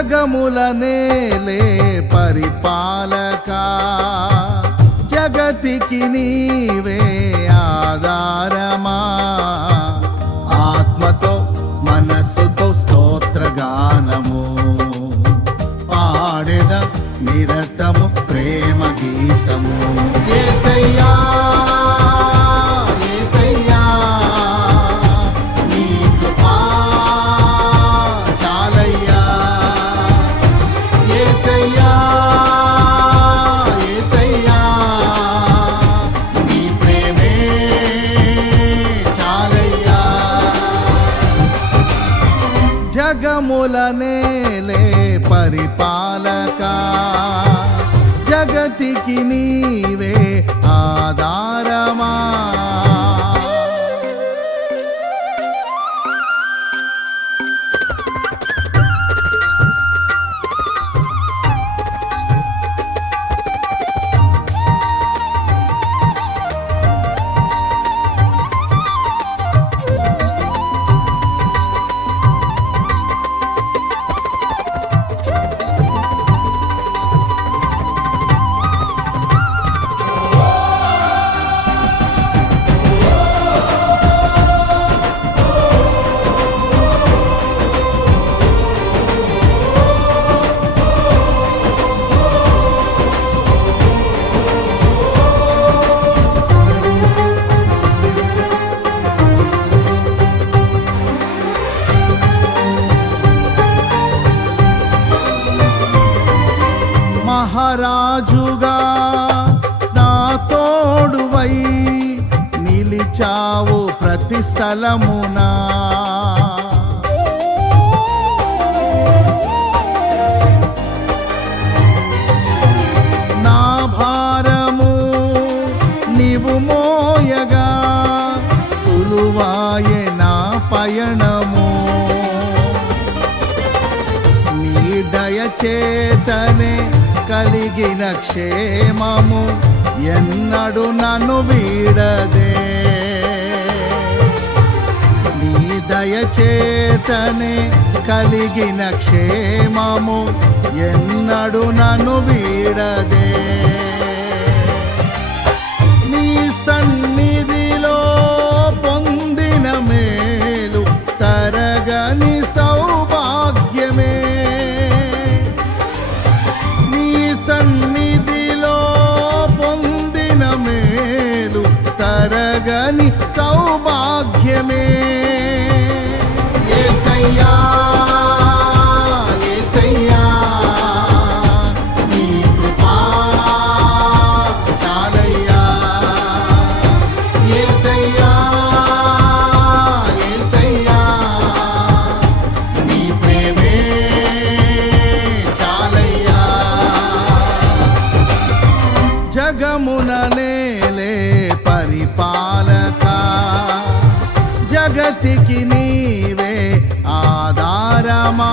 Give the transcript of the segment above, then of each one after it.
జగముల పరిపాలక. జగతికి నీవే ఆధారమా? ఆత్మతో మనస్సుతో స్తోత్రగానము. పాడెద నిరతము ప్రేమ గీతము. ఏసయ్యా! జగతికి నీవే ఆధారమా? నిలిచావు ప్రతి స్థలమునా. నా భారము నీవు మోయగా సులువాయే నా పయణము నీ దయచేతనే కలిగిన క్షేమము ఎన్నడు నన్ను వీడదే. దయచేతనే కలిగిన క్షేమము ఎన్నడు నన్ను వీడదే. జగమున నేలే పరిపాలక. జగతికి నీవే ఆధారమా?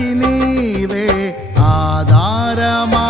నీవే ఆధారమా?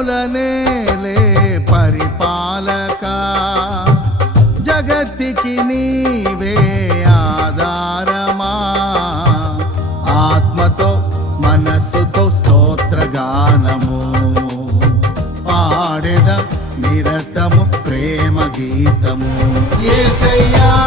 జగముల పరిపాలక. జగత్తికి నీవే ఆధారమా. ఆత్మతో మనస్సుతో స్తోత్రగానము. పాడెద నిరతము ప్రేమ గీతము ఏసయ్యా!